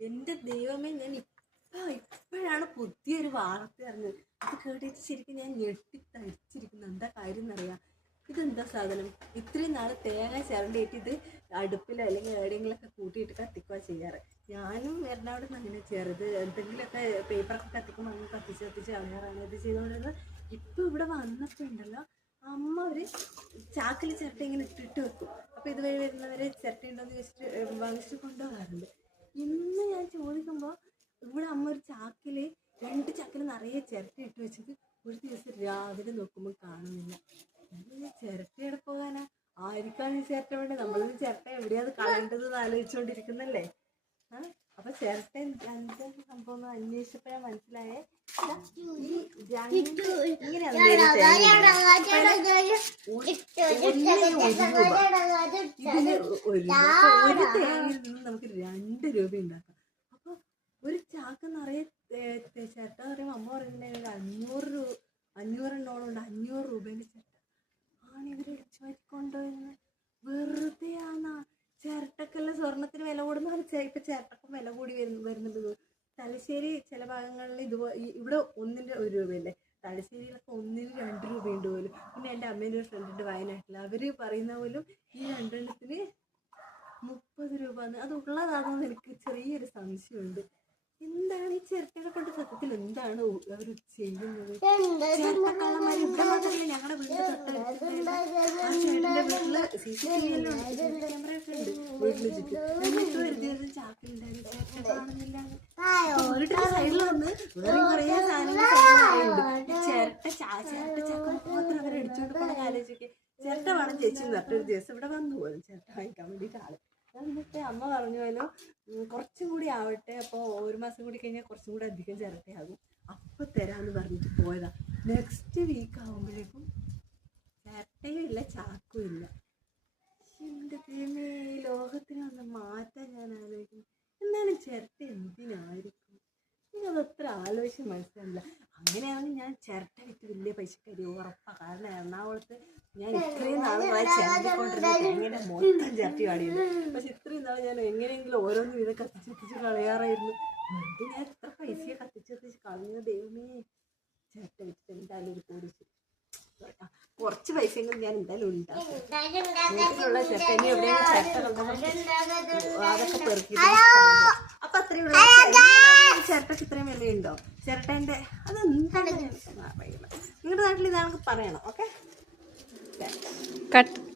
എന്റെ ദൈവമേ ഞാൻ ഇപ്പൊ ഇപ്പോഴാണ് പുതിയൊരു വാർത്ത അറിഞ്ഞത്. അത് കേട്ടിട്ട് ശരിക്കും ഞാൻ ഞെട്ടി തരിച്ചിരിക്കുന്നു എന്താ കാര്യം എന്നറിയാം. ഇതെന്താ സാധനം? ഇത്രയും നാൾ തേങ്ങ ചിരണ്ടിയിട്ട് ഇത് അടുപ്പിലോ അല്ലെങ്കിൽ എവിടെയെങ്കിലൊക്കെ കൂട്ടിയിട്ട് കത്തിക്കുക ചെയ്യാറ്. ഞാനും എറണാകുളത്ത് നിന്ന് അങ്ങനെ ചെറുത് എന്തെങ്കിലുമൊക്കെ പേപ്പറൊക്കെ കത്തിക്കുമ്പോൾ അങ്ങനെ കത്തിച്ച് കത്തിച്ച് കളയാറാണ് ഇത് ചെയ്തുകൊണ്ടിരുന്നത്. ഇപ്പൊ ഇവിടെ വന്നിട്ടുണ്ടല്ലോ അമ്മ ഒരു ചാക്കിൽ ചിരട്ട ഇങ്ങനെ ഇട്ടിട്ട് വെക്കും. അപ്പൊ ഇതുവഴി വരുന്നവരെ ചിരട്ട ഉണ്ടോന്ന് ചോദിച്ചിട്ട് ഏ, വാങ്ങിച്ചിട്ട് കൊണ്ടുപോകാറുണ്ട്. ഇന്ന് ഞാൻ ചോദിക്കുമ്പോൾ ഇവിടെ അമ്മ ഒരു ചാക്കിൽ രണ്ട് ചാക്കിൽ നിറയെ ചിരട്ട ഇട്ട് വെച്ചത് ഒരു ദിവസം രാവിലെ നോക്കുമ്പോൾ കാണുന്നില്ല. ചിരട്ട എവിടെ പോകാനാ? ആർക്കാണ് ഈ ചിരട്ട വേണ്ടത് നമ്മളിത് ചിരട്ട എവിടെയാണ് കളയേണ്ടത് എന്ന് ആലോചിച്ചുകൊണ്ടിരിക്കുന്നല്ലേ ആ അപ്പൊ ചിരട്ട എന്താ സംഭവം എന്ന് അന്വേഷിച്ചപ്പോ മനസ്സിലായേ ഒരു തേങ്ങയിൽ നിന്ന് നമുക്ക് രണ്ട് രൂപ ഉണ്ടാക്കാം അപ്പൊ ഒരു ചാക്ക് നിറയെ ചേട്ട പറയുമ്പോ അമ്മ പറയുന്നത് ഒരു അഞ്ഞൂറ് രൂപ അഞ്ഞൂറെണ്ണോളം ഉണ്ട്. അഞ്ഞൂറ് രൂപേന്റെ ചേട്ട ആണ് ഇവർ ഇടിച്ചു മാറ്റി കൊണ്ടുവരുന്നത് വെറുതെ ആണാ ചിരട്ടക്കെല്ലാം സ്വർണത്തിന് വില കൂടുന്ന ഇപ്പൊ ചിരട്ടക്കും വില കൂടി വരുന്നു വരുന്നുണ്ട്. തലശ്ശേരി ചില ഭാഗങ്ങളിൽ ഇതുപോലെ ഇവിടെ ഒന്നിന്റെ ഒരു രൂപയല്ലേ? തലശ്ശേരിയിലൊക്കെ ഒന്നിന് രണ്ട് രൂപയുണ്ട് പോലും. പിന്നെ എന്റെ അമ്മേന്റെ ഒരു ഫ്രണ്ട് ഉണ്ട് വയനാട്ടിൽ അവർ പറയുന്ന പോലും ഈ രണ്ടെണ്ണത്തിന് മുപ്പത് രൂപ അത് ഉള്ളതാണെന്ന് എനിക്ക് ചെറിയൊരു സംശയമുണ്ട്. എന്താണ് ഈ ചിരട്ടകളെ കൊണ്ട് എന്താണ് അവർ ചെയ്യുന്നത്? ചിരട്ടക്കള്ളന്മാർ ഇവിടെ മാത്രമല്ല ഞങ്ങളുടെ വീടിന്റെ തൊട്ടടുത്ത്. ആ ചേട്ടന്റെ വീട്ടിൽ സി സി ടി വി എല്ലാം ഉണ്ട് ക്യാമറ ഒക്കെ ഉണ്ട്. വീട്ടിൽ ചുറ്റും എന്നിട്ട് ഒരു ദിവസം ചാക്കിലുണ്ടായിരുന്നു ചിരട്ട കാണുന്നില്ല. ഓരോരുത്തരുടെ സൈഡിൽ വന്ന് വേറെ കുറേ സാധനങ്ങൾ സൈഡിലുണ്ട് ചിരട്ട ചാ ചിരട്ട ചക്ക മാത്രം അവർ അടിച്ചോണ്ട് പോണ ആലോചിക്കെ ചിരട്ട വേണം ചേച്ചി എന്ന് ഒരു ദിവസം ഇവിടെ വന്നു പോലും ചിരട്ട വാങ്ങിക്കാൻ വേണ്ടിയിട്ട് ആൾ. എന്നിട്ട് അമ്മ പറഞ്ഞു പോലും കുറച്ചും കൂടി ആവട്ടെ. അപ്പോൾ ഒരു മാസം കൂടി കഴിഞ്ഞാൽ കുറച്ചും കൂടി അധികം ചിരട്ടയാകും അപ്പം തരാമെന്ന് പറഞ്ഞിട്ട് പോയതാ. നെക്സ്റ്റ് വീക്ക് ആകുമ്പോഴേക്കും ചിരട്ടയും ഇല്ല ചാക്കും ഇല്ല. എന്റെ ദൈവമേ ഈ ലോകത്തിന് വന്ന മാറ്റാൻ ഞാൻ ആലോചിക്കുന്നു. എന്താണ് ചിരട്ട? എന്തിനായിരിക്കും? എനിക്കത് അത്ര ആലോചിച്ച് മനസ്സിലാവില്ല. അങ്ങനെയാണെങ്കിൽ ഞാൻ ചിരട്ട വിറ്റ് വലിയ പൈസക്കാരി ഉറപ്പാണ് കാരണം എറണാകുളത്ത് ഞാൻ ഇത്രയും നാളുകളായി ചിരട്ടിക്കൊണ്ടിരുന്നത് തേങ്ങയുടെ മൊത്തം ചിരട്ടി പാടിയത് പക്ഷെ ഇത്രയും നാൾ ഞാൻ എങ്ങനെയെങ്കിലും ഓരോന്നും ഇത് കത്തിച്ച് കത്തിച്ച് കളയാറായിരുന്നു. എന്നിട്ട് ഞാൻ ഇത്ര പൈസയെ കത്തിച്ച് കത്തിച്ച് കളഞ്ഞ. ദൈവമേ ചിരട്ട വിറ്റ് എന്തായാലും ഒരു കൂടി കുറച്ച് പൈസയെങ്കിലും ഞാൻ എന്തായാലും ഉണ്ടാക്കും. വീട്ടിലുള്ള ചിരട്ട ഇനി എവിടെയെങ്കിലും ചിരട്ട അതൊക്കെ പെറുക്കി അപ്പൊ അത്രയുള്ള ചിരട്ടക്ക് ഇത്രയും വിലയുണ്ടോ? ചിരട്ടേന്റെ അതെന്താണ് നിങ്ങളുടെ നാട്ടിൽ ഇതാണെങ്കിൽ പറയണം ഓക്കെ?